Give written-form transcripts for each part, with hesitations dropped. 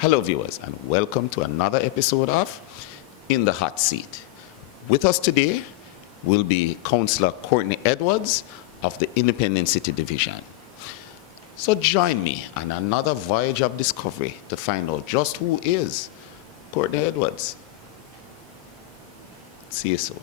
Hello, viewers, and welcome to another episode of In the Hot Seat. With us today will be Councillor Courtney Edwards of the Independent City Division. So join me on another voyage of discovery to find out just who is Courtney Edwards. See you soon.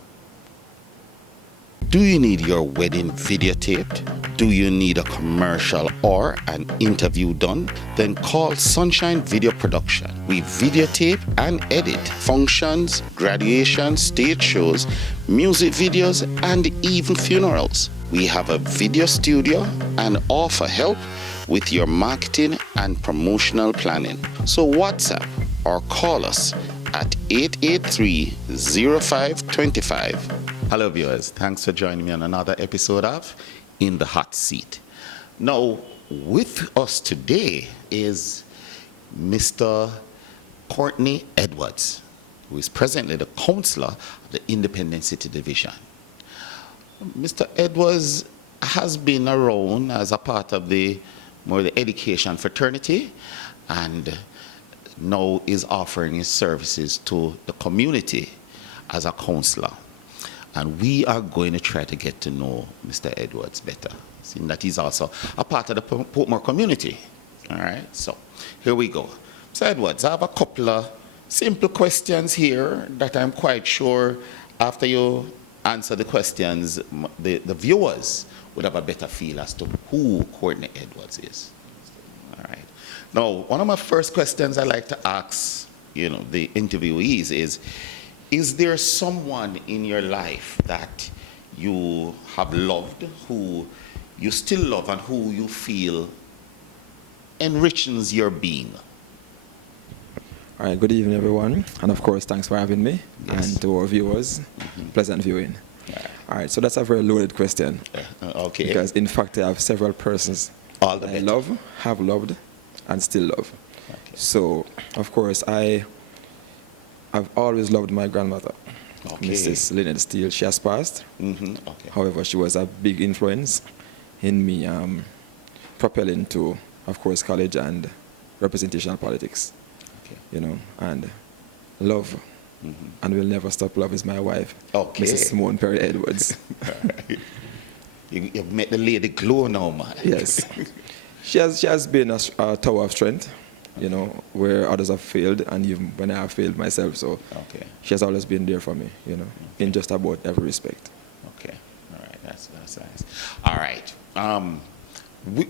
Do you need your wedding videotaped? Do you need a commercial or an interview done? Then call Sunshine Video Production. We videotape and edit functions, graduations, stage shows, music videos, and even funerals. We have a video studio and offer help with your marketing and promotional planning. So WhatsApp or call us at 883-0525. Hello viewers, thanks for joining me on another episode of In the Hot Seat. Now, with us today is Mr. Courtney Edwards, who is presently the Councillor of the Independent City Division. Mr. Edwards has been around as a part of the education fraternity and now is offering his services to the community as a councillor. And we are going to try to get to know Mr. Edwards better, seeing that he's also a part of the Portmore community. All right, so here we go. Mr. Edwards, I have a couple of simple questions here that I'm quite sure after you answer the questions, the viewers would have a better feel as to who Courtney Edwards is. All right. Now, one of my first questions I like to ask, the interviewees is there someone in your life that you have loved, who you still love, and who you feel enriches your being? All right, good evening, everyone. And of course, thanks for having me. Yes. And to our viewers, pleasant viewing. Yeah. All right, so that's a very loaded question. Okay. Because in fact, I have several persons All the I better. love, have loved, and still love. Okay. So, of course, I've always loved my grandmother, Okay. Mrs. Lynette Steele. She has passed. Okay. However, she was a big influence in me propelling to, of course, college and representational politics. Okay. And love, and will never stop love is my wife, Okay. Mrs. Simone Perry Edwards. You've met the lady glow now, man. Yes. She has been a tower of strength, where others have failed, and even when I have failed myself. So Okay. she has always been there for me, in just about every respect. Okay. All right. That's nice. All right.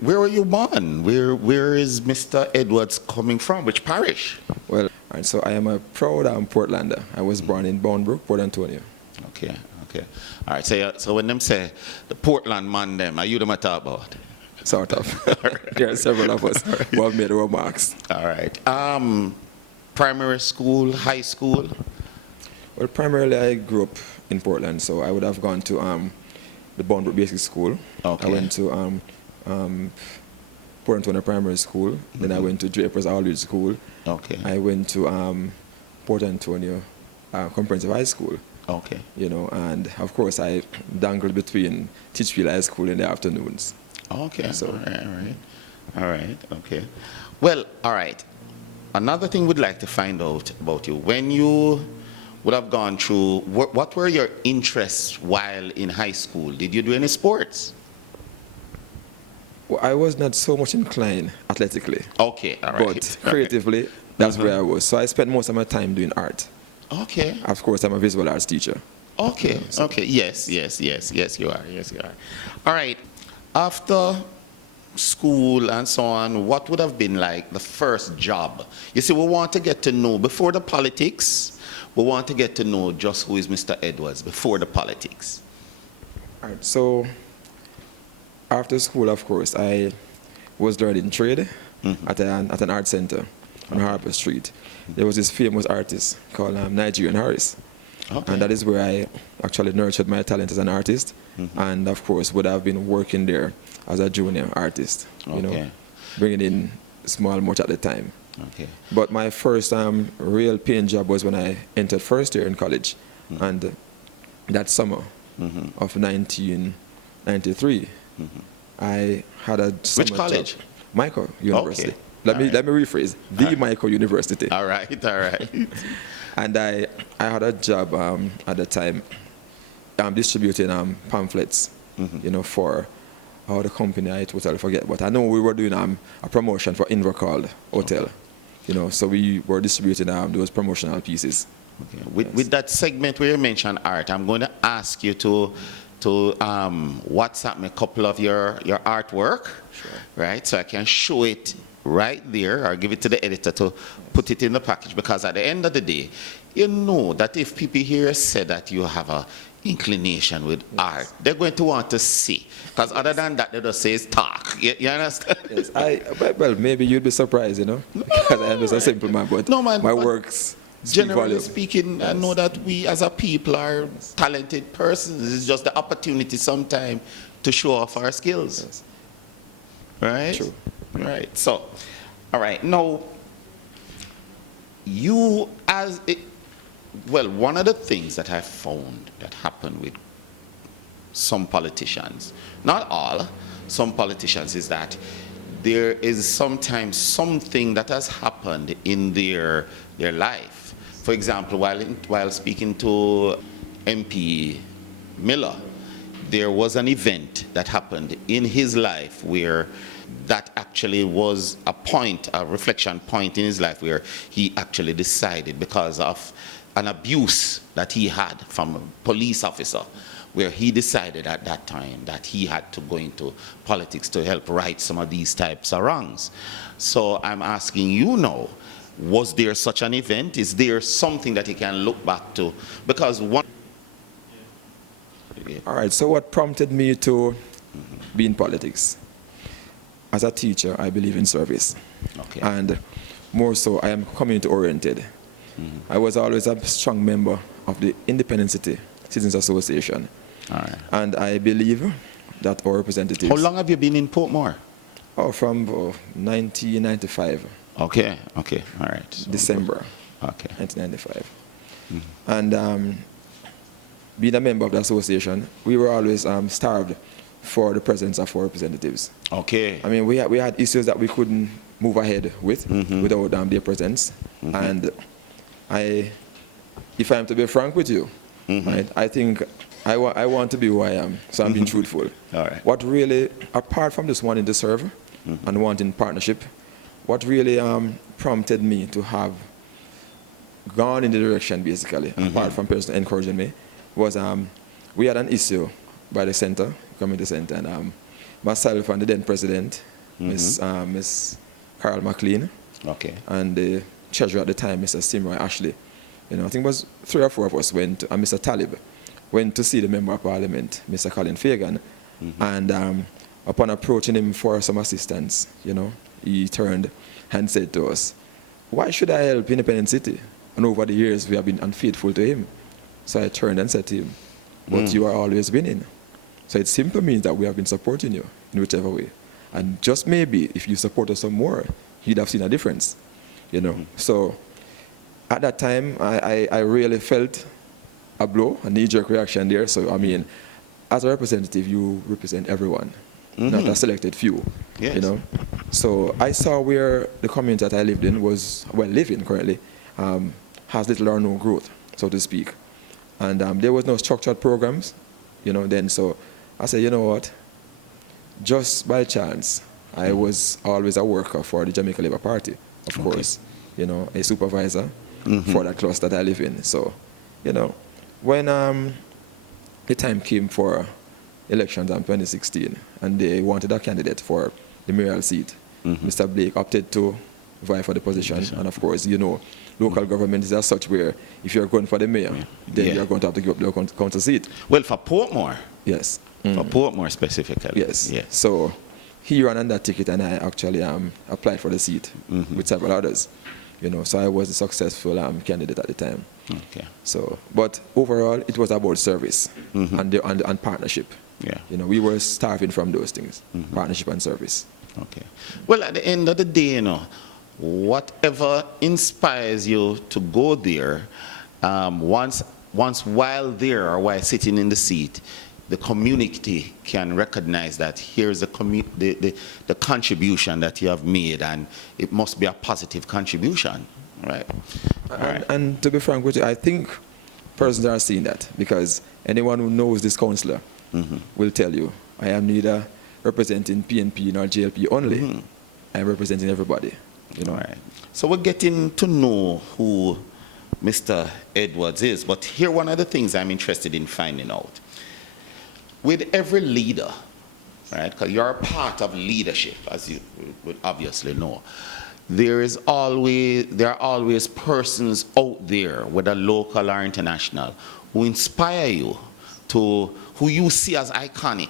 Where were you born? Where is Mr. Edwards coming from? Which parish? Well, all right, so I am a proud Portlander. I was born in Bournebrook, Port Antonio. Okay. All right. So when them say the Portland man, them are you them I talk about? Sort of. There are several of us who have made remarks. All right. Primary school, high school. Well, primarily I grew up in Portland, so I would have gone to the Bournebrook Basic School. Okay. I went to Port Antonio Primary School. Then I went to Draper's Aldridge School. Okay. I went to Port Antonio Comprehensive High School. Okay. And of course I dangled between Titchfield High School in the afternoons. Okay. So- All right. Okay. Well, all right. Another thing we'd like to find out about you. When you would have gone through, what were your interests while in high school? Did you do any sports? Well, I was not so much inclined athletically, Okay. All right. but creatively, that's where I was. So I spent most of my time doing art. Okay. Of course, I'm a visual arts teacher. Okay. Okay. Yes, you are. All right. After school and so on, what would have been like the first job? You see, we want to get to know, before the politics, we want to get to know just who is Mr. Edwards before the politics. All right, so after school, of course, I was learning trade at an art center on Harper Street. There was this famous artist called Nigerian Harris. Okay. And that is where I actually nurtured my talent as an artist, and of course would have been working there as a junior artist, Okay. bringing in small much at the time. Okay. But my first real paying job was when I entered first year in college, and that summer of 1993, I had a summer Which college? job. Michael University. Let me rephrase. The Michael University. All right, all right. And I had a job at the time distributing pamphlets, for the company I totally forget. But I know we were doing a promotion for Invercall Hotel. So we were distributing those promotional pieces. Okay. With that segment where you mentioned art, I'm going to ask you to WhatsApp me a couple of your artwork, right? So I can show it right there, or give it to the editor to put it in the package. Because at the end of the day, you know that if people here say that you have a inclination with art, they're going to want to see. Because other than that, they just say it's talk. You understand? Yes, well, maybe you'd be surprised, because I am just a simple man, but my works speak generally volume. speaking, I know that we as a people are talented persons. It's just the opportunity sometime to show off our skills. Yes. Right? True. Right. So, all right. Now, you as it, well, one of the things that I found that happened with some politicians, not all, some politicians, is that there is sometimes something that has happened in their life. For example, while speaking to MP Miller, there was an event that happened in his life where that actually was a reflection point in his life, where he actually decided, because of an abuse that he had from a police officer, where he decided at that time that he had to go into politics to help right some of these types of wrongs. So I'm asking you now, was there such an event? Is there something that he can look back to? Because one... All right, so what prompted me to be in politics? As a teacher, I believe in service. Okay. And more so, I am community-oriented. I was always a strong member of the Independent City Citizens Association. All right. And I believe that our representatives... How long have you been in Portmore? Oh, from 1995. Okay, okay, all right. So, December okay. 1995. And being a member of the association, we were always starved for the presence of our representatives. Okay. I mean, we had issues that we couldn't move ahead with without their presence. And if I am to be frank with you, right, I think I want to be who I am, so I'm being truthful. All right. What really, apart from just wanting to serve and wanting partnership, what really prompted me to have gone in the direction, basically, apart from person encouraging me, was we had an issue by the center, community center, and myself and the then president, Miss Carol McLean, Okay. and the treasurer at the time, Mr. Simroy Ashley. I think it was 3 or 4 of us went, and Mr. Talib went to see the Member of Parliament, Mr. Colin Fagan, and upon approaching him for some assistance, he turned and said to us, "Why should I help Independent City?" And over the years, we have been unfaithful to him. So I turned and said to him, "But you are always winning." So it simply means that we have been supporting you in whichever way. And just maybe if you support us some more, you'd have seen a difference, So at that time, I really felt a blow, a knee-jerk reaction there. So, I mean, as a representative, you represent everyone, not a selected few, Yes. So I saw where the community that I lived in living currently, has little or no growth, so to speak. And there was no structured programs, then. So I said, you know what? Just by chance, I was always a worker for the Jamaica Labour Party, of course, a supervisor for that cluster that I live in. So, when the time came for elections in 2016, and they wanted a candidate for the mayoral seat, Mr. Blake opted to vie for the position. And of course, local government is as such where if you're going for the mayor, then you're going to have to give up the council seat. Well, for Portmore. Yes. For Portmore specifically. Yes. Yeah. So he ran on that ticket, and I actually applied for the seat with several others. So I was a successful candidate at the time. Okay. So, but overall, it was about service and partnership. Yeah. We were starving from those things, partnership and service. Okay. Well, at the end of the day, whatever inspires you to go there, once while there or while sitting in the seat, the community can recognize that here's the contribution that you have made, and it must be a positive contribution, right? And to be frank with you, I think persons are seeing that, because anyone who knows this counselor will tell you, I am neither representing PNP nor JLP only. I am representing everybody. You know. Right. So we're getting to know who Mr. Edwards is, but here one of the things I'm interested in finding out. With every leader, right, because you're a part of leadership, as you would obviously know, there are always persons out there, whether local or international, who inspire you, who you see as iconic,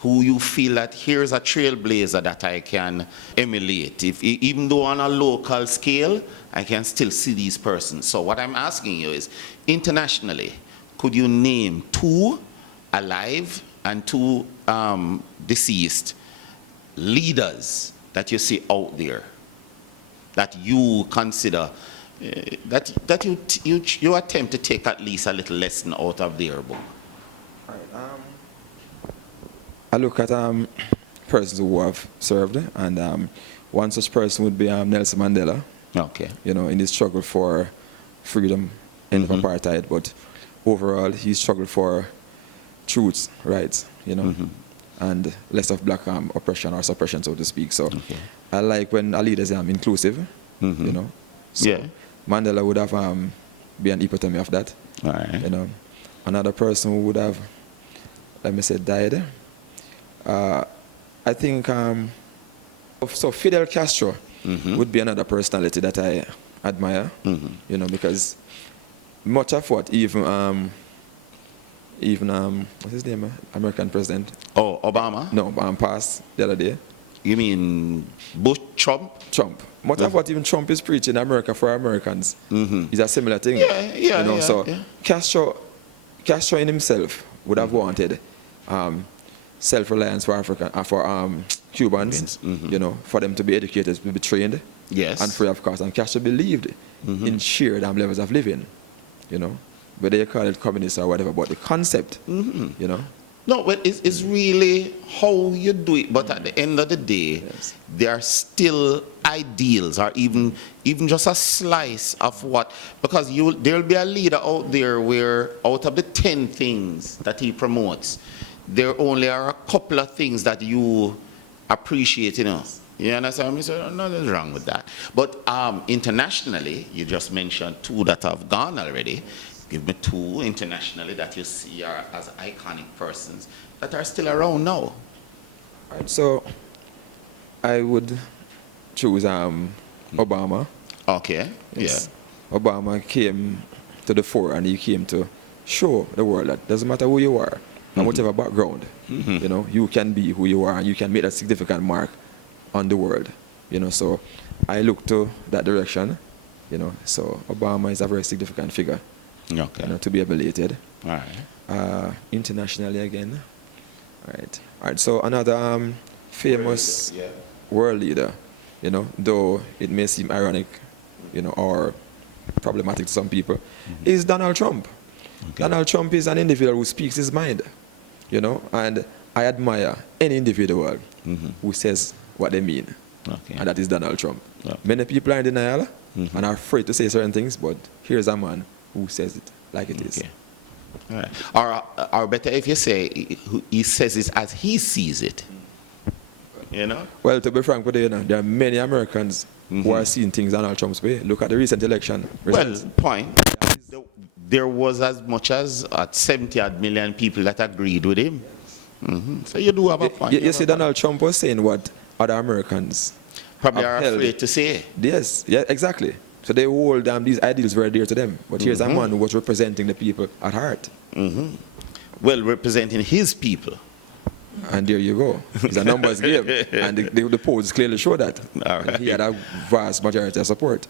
who you feel that here's a trailblazer that I can emulate. Even though on a local scale, I can still see these persons. So what I'm asking you is, internationally, could you name 2 alive and 2 deceased leaders that you see out there, that you consider, that you attempt to take at least a little lesson out of their book? I look at persons who have served, and one such person would be Nelson Mandela. Okay. You know, in his struggle for freedom in apartheid, but overall he struggled for truth, rights, you know, and less of black oppression or suppression, so to speak. So I like when a leader is inclusive, you know. So Mandela would have be an epitome of that. All right. You know, another person who would have, let me say, died. I think so. Fidel Castro would be another personality that I admire. You know, because much of what even what's his name? American president. Oh, Obama? No, passed the other day. You mean Bush, Trump? Trump. Much of what even Trump is preaching, America for Americans, is a similar thing. Yeah, you know, Castro in himself would have wanted self-reliance for Cubans, you know, for them to be educated, to be trained, and free of cost. And Castro believed in sheer levels of living, you know, whether you call it communist or whatever, but the concept, you know. No, but it's really how you do it. But at the end of the day, there are still ideals, or even just a slice of what, because there'll be a leader out there where out of the 10 things that he promotes, there only are a couple of things that you appreciate, you know. You understand me? So nothing's wrong with that. But internationally, you just mentioned 2 that have gone already. Give me 2 internationally that you see are as iconic persons that are still around now. Right, so I would choose Obama. Okay. Yes. Yeah. Obama came to the fore, and he came to show the world that doesn't matter who you are and whatever background, you know, you can be who you are, and you can make a significant mark on the world, you know. So I look to that direction, you know. So Obama is a very significant figure, you know, to be emulated. All right. Internationally again. All right. So another famous world leader, you know, though it may seem ironic, you know, or problematic to some people, is Donald Trump. Donald Trump is an individual who speaks his mind, you know, and I admire any individual who says what they mean, and that is Donald Trump. Many people are in denial and are afraid to say certain things, but here's a man who says it like it is. All right. Or better if you say he says it as he sees it, you know? Well, to be frank with you, there are many Americans who are seeing things Donald Trump's way. Look at the recent election results. Well, point. There was as much as 70 million people that agreed with him. So you do have a point. You see, Donald Trump was saying what other Americans probably are afraid to say. Yes, yeah, exactly. So they hold these ideals very dear to them. But here's a man who was representing the people at heart. Well, representing his people. And there you go. It's a numbers game. And the polls clearly show that. All right. He had a vast majority of support.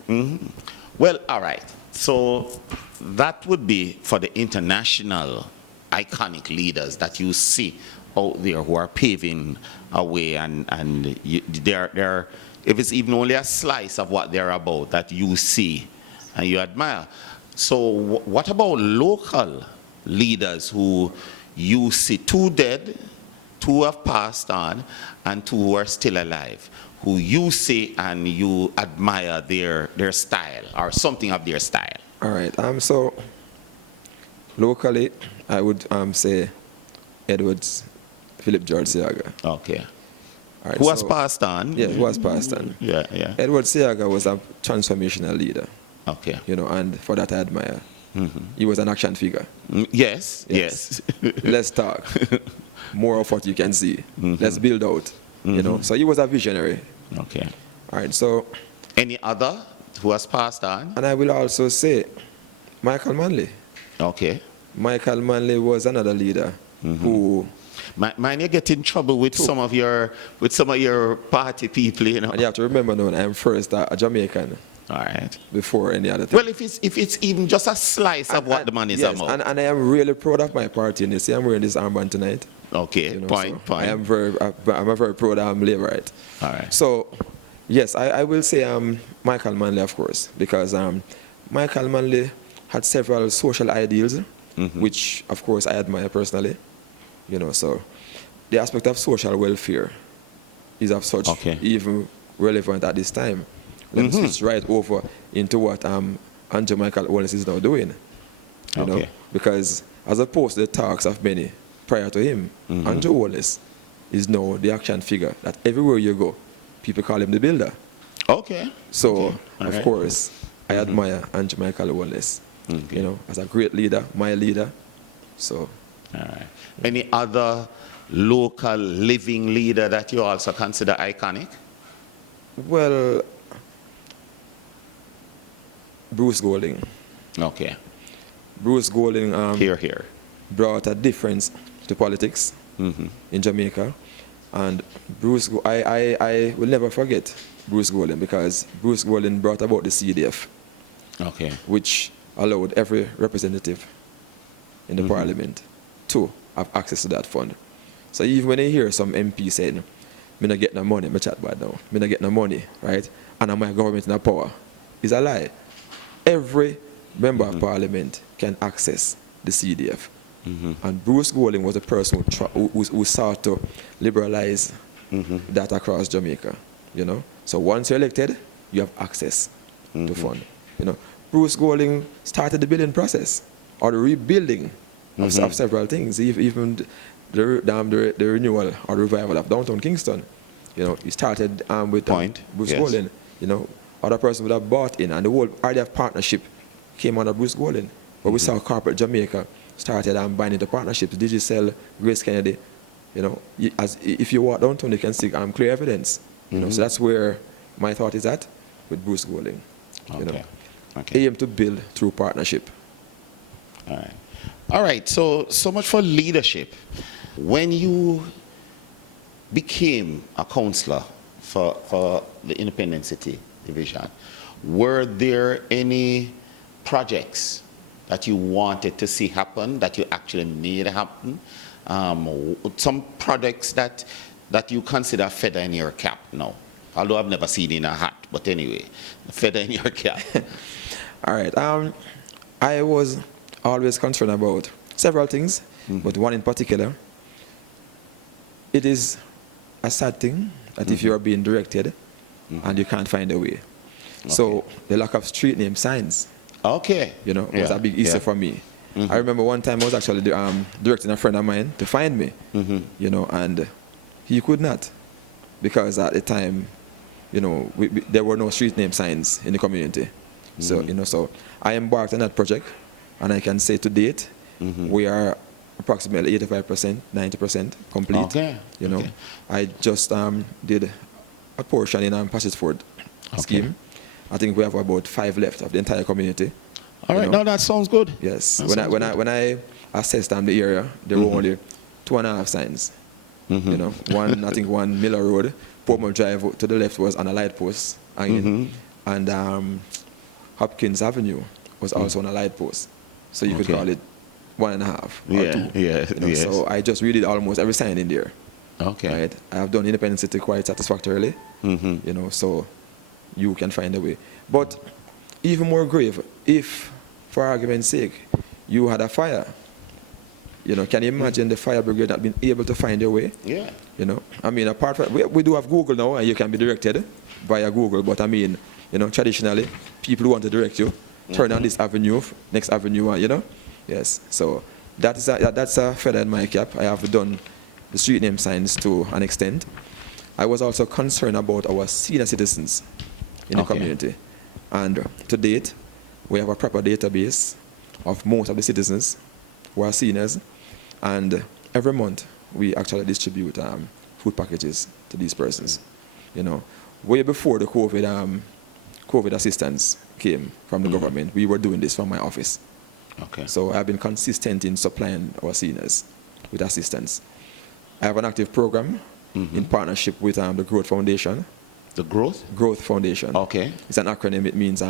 Well, all right. So that would be for the international iconic leaders that you see out there who are paving a way, and they're if it's even only a slice of what they're about that you see and you admire. So what about local leaders who you see 2 dead, 2 have passed on, and 2 are still alive, who you see and you admire their style or something of their style. All right. So locally, I would say Edwards, Philip George Seaga. Okay. All right, Who has passed on? Yeah, who has passed on. Yeah, yeah. Edward Seaga was a transformational leader, Okay. and for that I admire. He was an action figure. Yes, yes. Let's talk. More of what you can see. Let's build out. So he was a visionary. Okay. All right, so. Any other who has passed on? And I will also say Michael Manley. Okay. Michael Manley was another leader who. Man, you get in trouble with some of your party people, And you have to remember now, I'm first a Jamaican. All right. Before any other thing. Well, if it's even just a slice of what the man is yes, about. And I am really proud of my party. And you see, I'm wearing this armband tonight. Okay. Point. I'm a very proud Labourite. All right. So, yes, I will say Michael Manley, of course, because Michael Manley had several social ideals, which, of course, I admire personally. So the aspect of social welfare is of such even relevant at this time. Let me switch right over into what Andrew Michael Wallace is now doing. You know, because as opposed to the talks of many prior to him, Andrew Wallace is now the action figure that everywhere you go, people call him the builder. Okay. So, of course, I admire Andrew Michael Wallace, as a great leader, my leader. So. All right. Any other local living leader that you also consider iconic? Well, Bruce Golding. Okay. Bruce Golding here. brought a difference to politics in Jamaica. And I will never forget Bruce Golding, because Bruce Golding brought about the CDF, which allowed every representative in the parliament to have access to that fund. So even when you hear some MP saying, "Me not get no money," me chat bad now, "Me not get no money," right? And my government in power, is a lie. Every member of parliament can access the CDF. And Bruce Golding was a person who sought to liberalize that across Jamaica. So once you're elected, you have access to fund. Bruce Golding started the building process or the rebuilding of several things, even the renewal or revival of downtown Kingston. He started with Bruce Golding. Other person would have bought in, and the whole idea of partnership came under Bruce Golding. But we saw corporate Jamaica started buying into partnerships. Digicel, Grace Kennedy. If you walk downtown, you can see clear evidence. So that's where my thought is at with Bruce Golding. Aim to build through partnership. All right. So much for leadership. When you became a councillor for the Independent City Division, were there any projects that you wanted to see happen, that you actually made happen? Some projects that you consider feather in your cap now? Although I've never seen it in a hat, but anyway, feather in your cap. All right. I was always concerned about several things, but one in particular. It is a sad thing that if you are being directed and you can't find a way. So the lack of street name signs. Was a big issue for me. I remember one time I was actually directing a friend of mine to find me, and he could not, because at the time, there were no street name signs in the community. So, so I embarked on that project, and I can say to date, we are approximately 85%, 90% complete. I just did a portion in Passageford scheme. I think we have about 5 left of the entire community. All right, now that sounds good. Yes. When I assessed the area, there were only 2.5 signs. I think one Miller Road, Portmore Drive to the left was on a light post hanging, and Hopkins Avenue was also on a light post. So you could call it 1.5 or 2. So I just redid almost every sign in there. Right? I have done Independent City quite satisfactorily. So you can find a way. But even more grave, if, for argument's sake, you had a fire You know, can you imagine the fire brigade not being able to find their way? Yeah. You know, I mean, apart from, we do have Google now, and you can be directed via Google, but I mean, you know, traditionally, people who want to direct you, turn on this avenue, next avenue, you know? Yes, so that's a feather in my cap. I have done the street name signs to an extent. I was also concerned about our senior citizens in the community. And to date, we have a proper database of most of the citizens who are seniors. And every month, we actually distribute food packages to these persons. You know, way before the COVID assistance came from the government, we were doing this from my office. Okay. So I've been consistent in supplying our seniors with assistance. I have an active program in partnership with the Growth Foundation. The Growth? Growth Foundation. Okay. It's an acronym. It means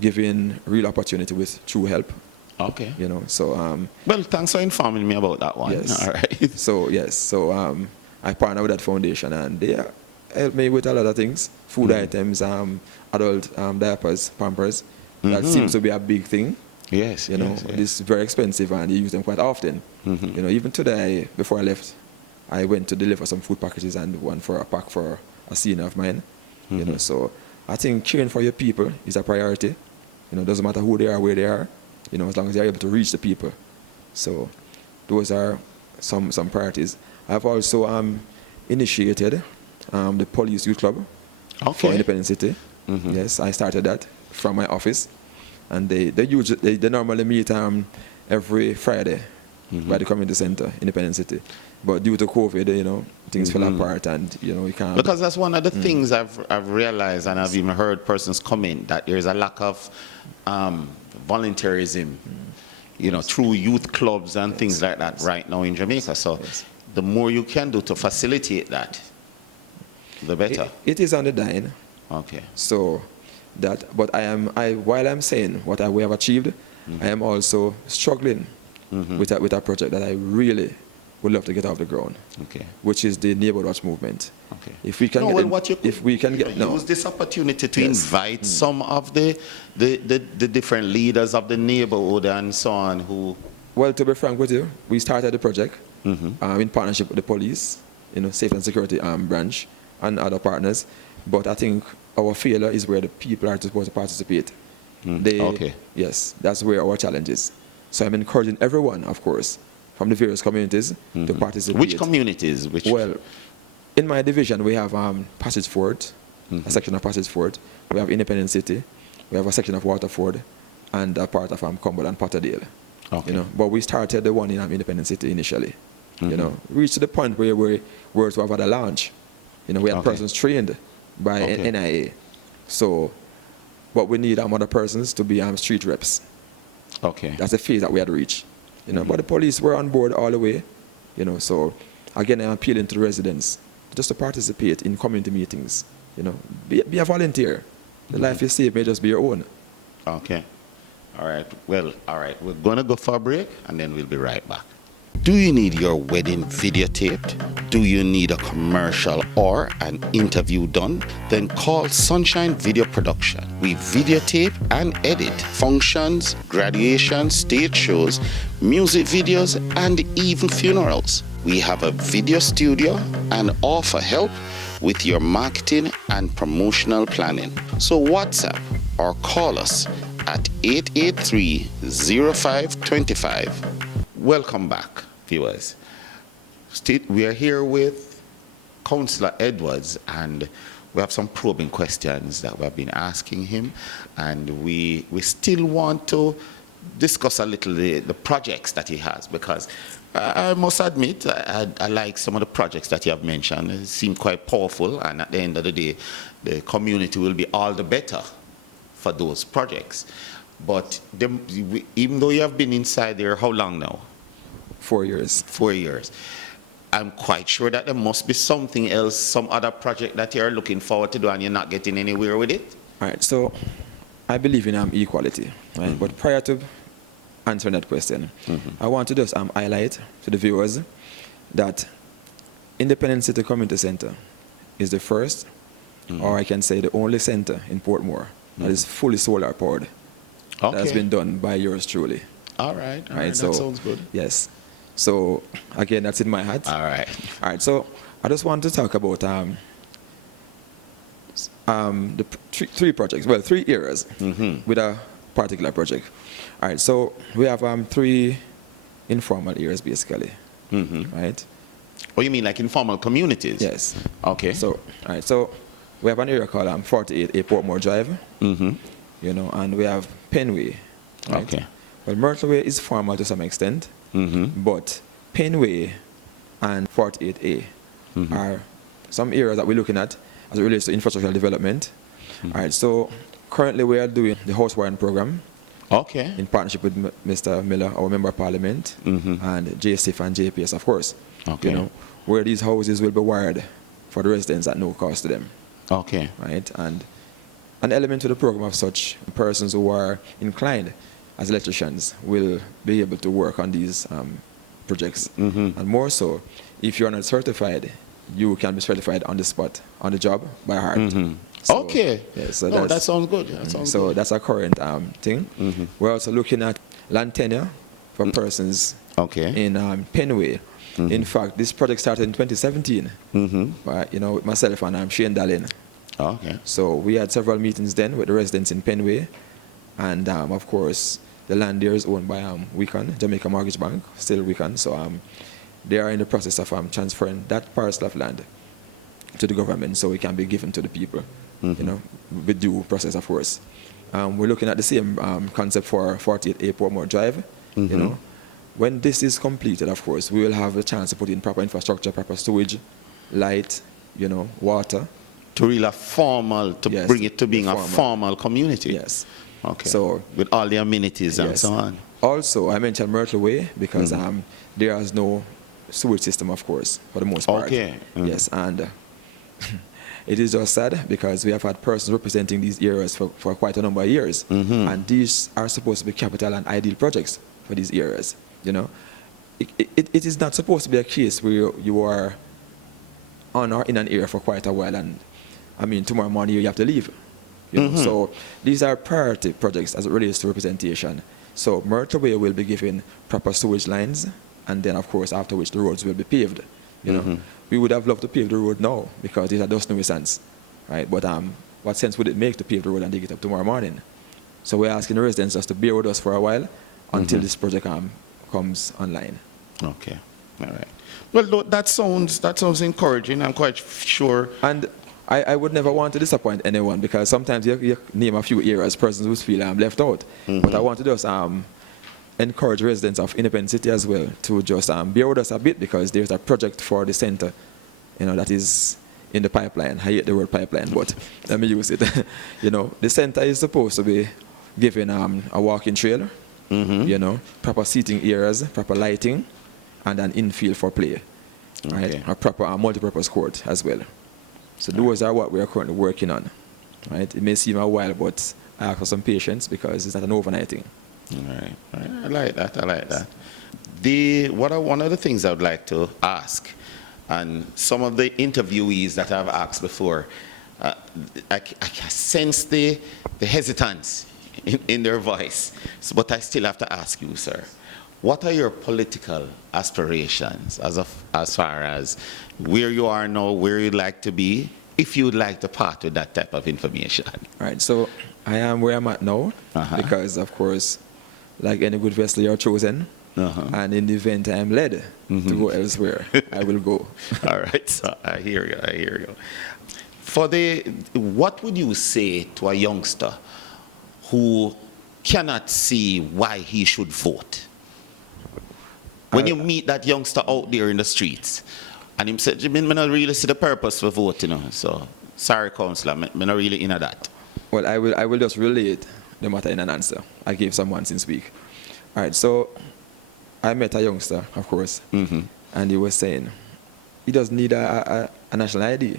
giving real opportunity with true help. Okay. You know, so well, thanks for informing me about that one. Yes. All right. So yes, so I partner with that foundation, and they help me with a lot of things: food items, adult diapers, Pampers. That seems to be a big thing. Yes. You know, yes, yes. it's very expensive, and you use them quite often. You know, even today, before I left, I went to deliver some food packages and one for a pack for a senior of mine. You know, so I think caring for your people is a priority. You know, it doesn't matter who they are, where they are. You know, as long as they're able to reach the people. So those are some priorities. I've also initiated the Police Youth Club for Independent City. Yes, I started that from my office. And they normally meet every Friday by the community center, Independent City. But due to COVID, you know, things fell apart, and you know, we can't. Because that's one of the things I've realized, and I've even heard persons comment that there's a lack of volunteerism, you know, through youth clubs and things like that right now in Jamaica. So the more you can do to facilitate that, the better. It is on the dine. Okay. So that, but while I'm saying what we have achieved, I am also struggling with a project that I really would love to get off the ground. Okay. Which is the Neighborhood Watch movement. Okay. If we can use this opportunity to invite some of the different leaders of the neighborhood and so on who. Well, to be frank with you, we started the project in partnership with the police, you know, safety and security branch and other partners. But I think our failure is where the people are supposed to participate. Yes, that's where our challenge is. So I'm encouraging everyone, of course, from the various communities to participate. Which communities? Well, in my division, we have Passage Fort, a section of Passage Fort. We have Independent City. We have a section of Waterford and a part of Cumberland, Patterdale. Okay. You know, but we started the one in Independent City initially. You know, reached to the point where we were to have had a launch. You know, we had persons trained by NIA. So, but we need other persons to be street reps. Okay. That's the phase that we had reached. You know, but the police were on board all the way. You know, so again, I'm appealing to the residents just to participate in community meetings. You know, be a volunteer. The life you save may just be your own. Okay. All right. Well, all right. We're going to go for a break, and then we'll be right back. Do you need your wedding videotaped? Do you need a commercial or an interview done? Then call Sunshine Video Production. We videotape and edit functions, graduations, stage shows, music videos, and even funerals. We have a video studio and offer help with your marketing and promotional planning. So WhatsApp or call us at 883-0525. Welcome back, viewers. We are here with Councillor Edwards, and we have some probing questions that we have been asking him, and we still want to discuss a little the projects that he has, because I must admit I like some of the projects that you have mentioned. They seem quite powerful, and at the end of the day, the community will be all the better for those projects. But even though you have been inside there, how long now? 4 years. 4 years. I'm quite sure that there must be something else, some other project that you're looking forward to do and you're not getting anywhere with it? All right, so I believe in equality, right? But prior to answering that question, I want to just highlight to the viewers that Independent City Community Center is the first, or I can say the only center in Portmore that is fully solar powered. Okay. That has been done by yours truly. All right, so, that sounds good. Yes. So again, that's in my hat. All right. All right. So I just want to talk about the three projects. Well, 3 areas with a particular project. All right. So we have 3 informal areas basically. Right. Oh, you mean like informal communities? Yes. Okay. So all right. So we have an area called 48A Portmore Drive. You know, and we have Penway. Right? Okay. Well, Myrtle Way is formal to some extent, but Penway and 48A are some areas that we're looking at as it relates to infrastructural development. All right, so currently we are doing the house wiring program Okay. in partnership with Mr. Miller, our Member of Parliament, and JSIF and JPS, of course. Okay. You know, where these houses will be wired for the residents at no cost to them. Okay. Right, and an element to the program of such persons who are inclined as electricians will be able to work on these projects. And more so, if you're not certified, you can be certified on the spot, on the job, by heart. So, Okay. yeah, so No, that sounds good. That sounds so good. that's our current thing. We're also looking at land tenure for persons Okay. in Penway. In fact, this project started in 2017, you know, with myself and Shane Dallin. Okay. So we had several meetings then with the residents in Penway, and of course the land there is owned by Wicon, Jamaica Mortgage Bank, still Wicon. So they are in the process of transferring that parcel of land to the government so it can be given to the people, you know, with due process, of course. We're looking at the same concept for 48A Portmore Drive, you know. When this is completed, of course, we will have a chance to put in proper infrastructure, proper sewage, light, you know, water. To really formal, to Yes, bring it to being a formal. formal community. Yes. Okay. So with all the amenities and yes. so on. Also, I mentioned Myrtle Way because there is no sewage system, of course, for the most part. Okay. Yes, and it is just sad because we have had persons representing these areas for quite a number of years, and these are supposed to be capital and ideal projects for these areas. You know, it is not supposed to be a case where you are on or in an area for quite a while, and I mean tomorrow morning you have to leave. You know? So these are priority projects as it relates to representation. So Myrtle Way will be given proper sewage lines, and then of course after which the roads will be paved. You know, we would have loved to pave the road now because these are dust nuisance, right? But what sense would it make to pave the road and dig it up tomorrow morning? So we're asking the residents just to bear with us for a while until this project comes online. Okay. All right. Well, that sounds encouraging. I'm quite sure. And I would never want to disappoint anyone because sometimes you name a few areas persons would feel left out. But I want to just encourage residents of Independence City as well to just bear with us a bit because there's a project for the center, you know, that is in the pipeline. I hate the word pipeline, but let me use it. You know, the center is supposed to be given a walking trail, you know, proper seating areas, proper lighting, and an infield for play, right? Okay. A proper multi-purpose court as well. So those are what we are currently working on, right? It may seem a while, but I ask for some patience because it's not an overnight thing. All right. All right. I like that. I like that. One of the things I would like to ask, and some of the interviewees that I've asked before, I sense the hesitance in their voice, but I still have to ask you, sir. What are your political aspirations as far as where you are now, where you'd like to be, if you'd like to part with that type of information? All right, so I am where I'm at now because, of course, like any good vessel, you're chosen. And in the event I am led to go elsewhere, I will go. All right, so I hear you. I hear you. What would you say to a youngster who cannot see why he should vote? When you meet that youngster out there in the streets, and him said, I don't really see the purpose for voting, you know, so sorry, councillor, I'm not really into that. Well, I will just relate the matter in an answer I gave someone since week. All right, so I met a youngster, of course, and he was saying he doesn't need a national ID,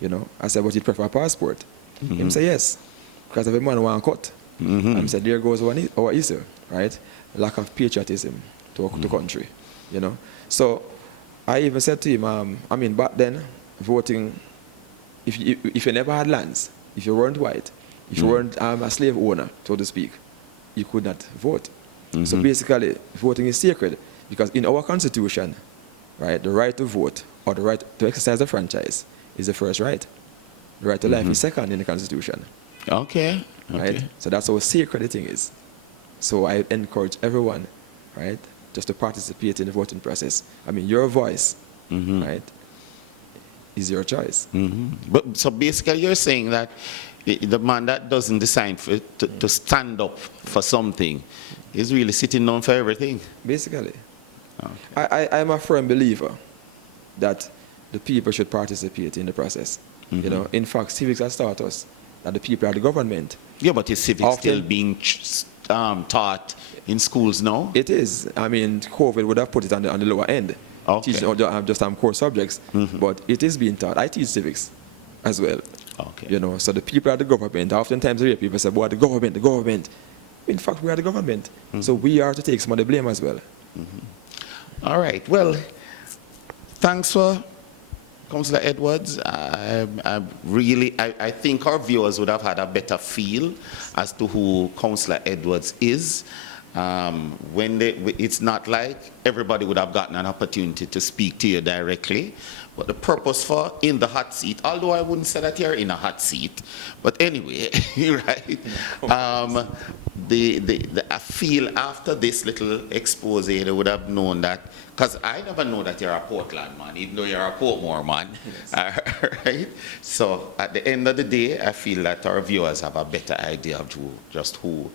you know. I said, but he'd prefer a passport. Him say yes, because every man want a cut. And he said, there goes our issue, right? Lack of patriotism to country, you know. So I even said to him, I mean, back then, voting, if you never had lands, if you weren't white, if you weren't a slave owner, so to speak, you could not vote. So basically, voting is sacred. Because in our Constitution, right, the right to vote or the right to exercise the franchise is the first right. The right to life is second in the Constitution. Okay. Right? So that's how sacred the thing is. So I encourage everyone, right, just to participate in the voting process. I mean, your voice, right, is your choice. But so basically, you're saying that the man that doesn't decide to stand up for something is really sitting down for everything. Basically. Okay. I'm a firm believer that the people should participate in the process. You know, in fact, civics has taught us that the people are the government. Yeah, but is civics Often- still being taught in schools now? It is. I mean, COVID would have put it on the lower end. Okay. Teaching just core subjects, but it is being taught. I teach civics as well. Okay. You know, so the people are the government. Oftentimes, I hear people say, "Boy, the government, the government." In fact, we are the government, so we are to take some of the blame as well. All right. Well, thanks for Councillor Edwards. I think our viewers would have had a better feel as to who Councillor Edwards is. It's not like everybody would have gotten an opportunity to speak to you directly, but the purpose for in the hot seat, although I wouldn't say that you're in a hot seat, but anyway, right? I feel after this little expose, they would have known that, because I never know that you're a Portland man, even though you're a Portmore man, yes. Right? So at the end of the day, I feel that our viewers have a better idea of who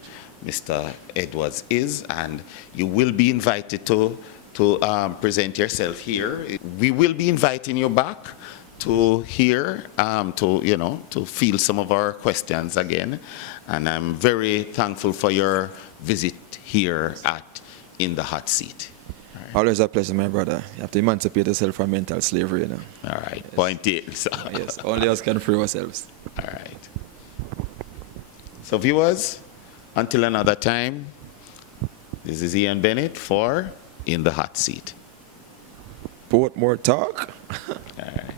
Mr. Edwards is, and you will be invited to present yourself here. We will be inviting you back to here, to field some of our questions again. And I'm very thankful for your visit here at In the Hot Seat. Right. Always a pleasure, my brother. You have to emancipate yourself from mental slavery, you know. All right, yes. Point taken. So. Yes, only us can free ourselves. All right. So viewers, until another time, this is Ian Bennett for In the Hot Seat. Portmore Talk. All right.